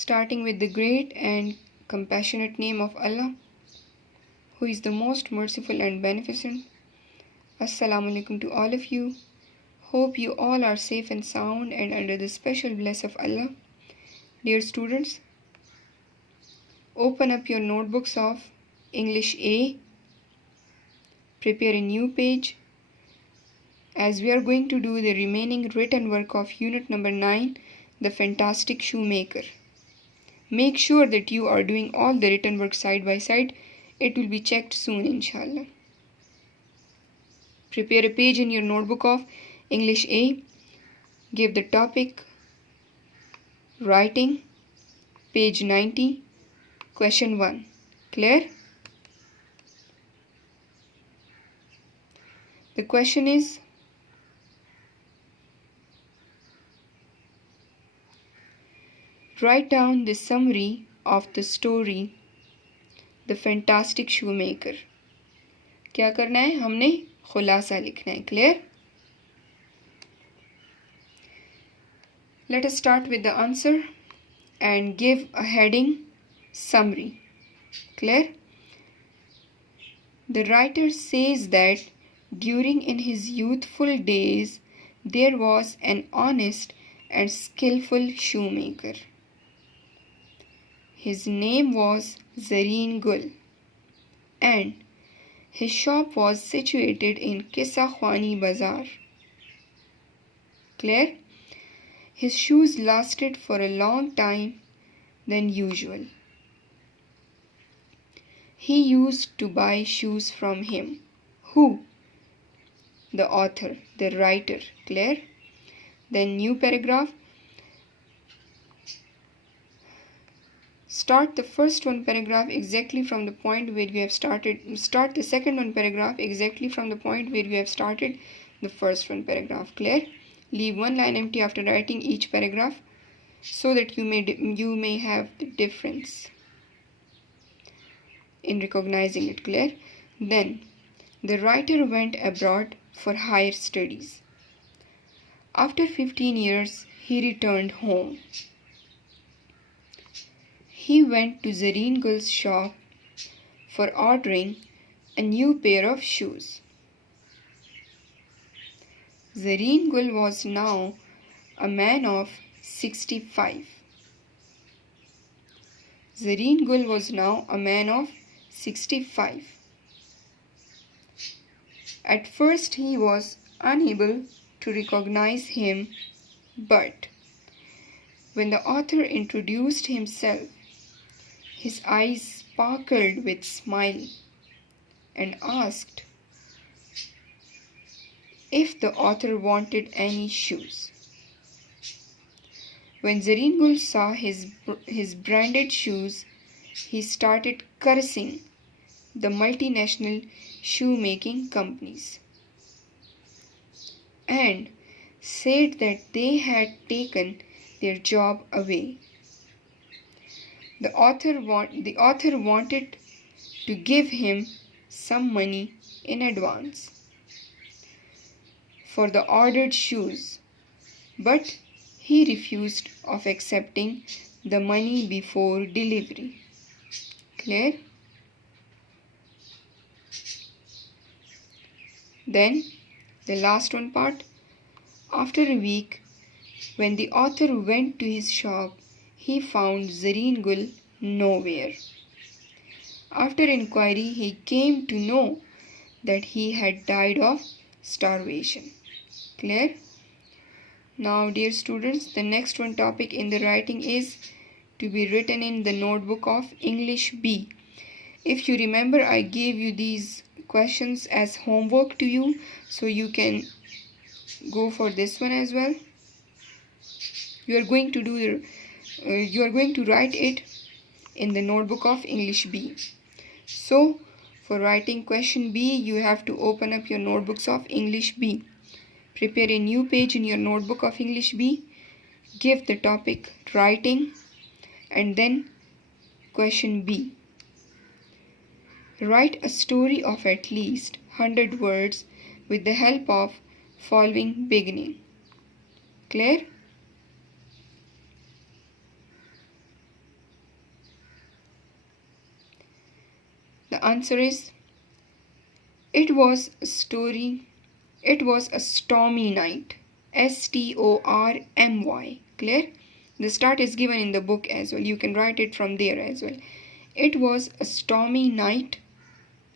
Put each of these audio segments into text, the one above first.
starting with the great and compassionate name of Allah, who is the most merciful and beneficent. Assalamu alaikum to all of you. Hope you all are safe and sound and under the special bless of Allah. Dear students, open up your notebooks of English A, prepare a new page, as we are going to do the remaining written work of unit number 9, The Fantastic Shoemaker. Make sure that you are doing all the written work side by side. It will be checked soon, inshallah. Prepare a page in your notebook of English A. Give the topic Writing, page 90, question 1. Clear? The question is, write down the summary of the story The Fantastic Shoemaker. क्या करना है? हमने खुलासा लिखना है. Clear? Let us start with the answer and give a heading summary. Clear? The writer says that during in his youthful days there was an honest and skillful shoemaker. His name was Zareen Gul, and his shop was situated in Kissa Khwani Bazaar. Clear? His shoes lasted for a long time than usual. He used to buy shoes from him. Who? The author, the writer. Clear? Then new paragraph. Start the first one paragraph exactly from the point where you have started. Start the second one paragraph exactly from the point where you have started the first one paragraph. Clear? Leave one line empty after writing each paragraph so that you may have the difference in recognizing it. Clear? Then the writer went abroad for higher studies. After 15 years, he returned home. He went to Zareen Gul's shop for ordering a new pair of shoes. Zareen Gul was now a man of 65. Zareen Gul was now a man of 65. At first he was unable to recognize him, but when the author introduced himself, his eyes sparkled with smile and asked if the author wanted any shoes. When Zareen Gul saw his branded shoes, he started cursing the multinational shoemaking companies and said that they had taken their job away. The author wanted to give him some money in advance for the ordered shoes, but he refused of accepting the money before delivery. Clear? Then the last one part. After a week, when the author went to his shop, he found Zareen Gul nowhere. After inquiry, he came to know that he had died of starvation. Clear? Now, dear students, the next one topic in the writing is to be written in the notebook of English B. If you remember, I gave you these questions as homework to you, so you can go for this one as well. You are going to write it in the notebook of English B. So, for writing question B, you have to open up your notebooks of English B. Prepare a new page in your notebook of English B. Give the topic writing and then question B. Write a story of at least 100 words with the help of following beginning. Clear? The answer is, it was a stormy night. Stormy. Clear? The start is given in the book as well. You can write it from there as well. It was a stormy night.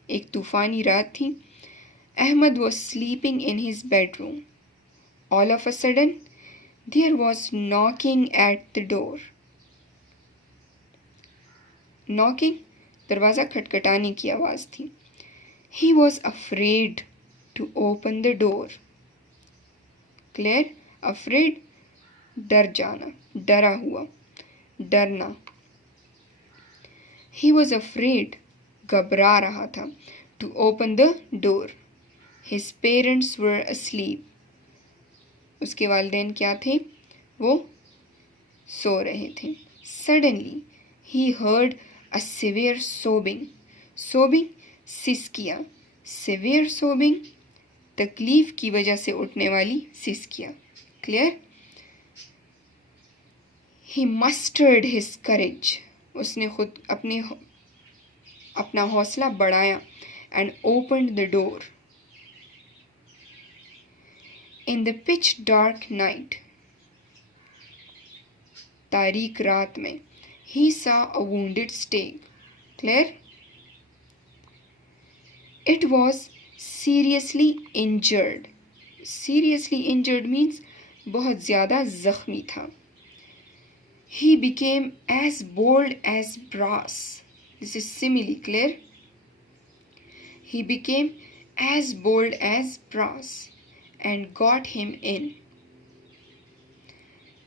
एक तूफानी रात थी. Ahmed was sleeping in his bedroom. All of a sudden, there was knocking at the door. Knocking, दरवाज़ा खटखटाने की आवाज़ थी. He was afraid to open the door. Clear? Afraid, डर जाना, डरा हुआ, डरना. He was afraid, घबरा रहा था, to open the door. His parents were asleep. उसके वालिदैन क्या थे? वो सो रहे थे. Suddenly, he heard a severe sobbing. Sobbing, सिसकियाँ. Severe sobbing, तकलीफ की वजह से उठने वाली सिसकियाँ. Clear? He mustered his courage. उसने खुद अपना हौसला बढ़ाया and opened the door. In the pitch dark night, तारीक रात में, he saw a wounded stag. Clear? It was seriously injured. Seriously injured means बहुत ज़्यादा ज़ख्मी था. He became as bold as brass. This is simile. Clear? He became as bold as brass and got him in.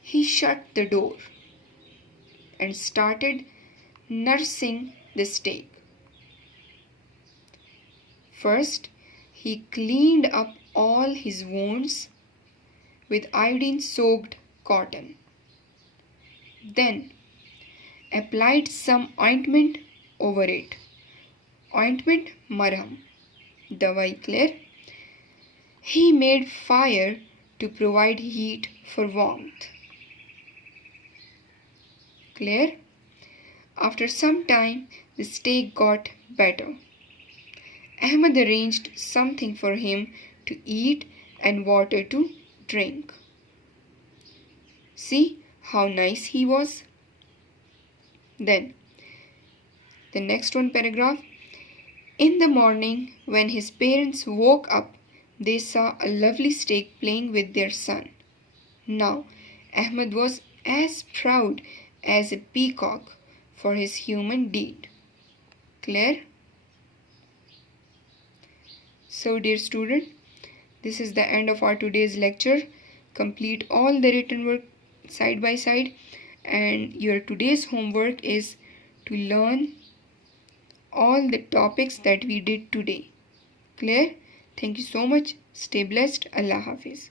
He shut the door and started nursing the stag. First, he cleaned up all his wounds with iodine-soaked cotton. Then, applied some ointment over it. Ointment, marham. Dawai. Clear? He made fire to provide heat for warmth. Clear? After some time, the stag got better. Ahmed arranged something for him to eat and water to drink. See how nice he was? Then, the next one paragraph. In the morning, when his parents woke up, they saw a lovely stag playing with their son. Now, Ahmed was as proud as a peacock for his human deed. Clear? So, dear student, this is the end of our today's lecture. Complete all the written work side by side, and your today's homework is to learn all the topics that we did today. Clear? Thank you so much. Stay blessed. Allah Hafiz.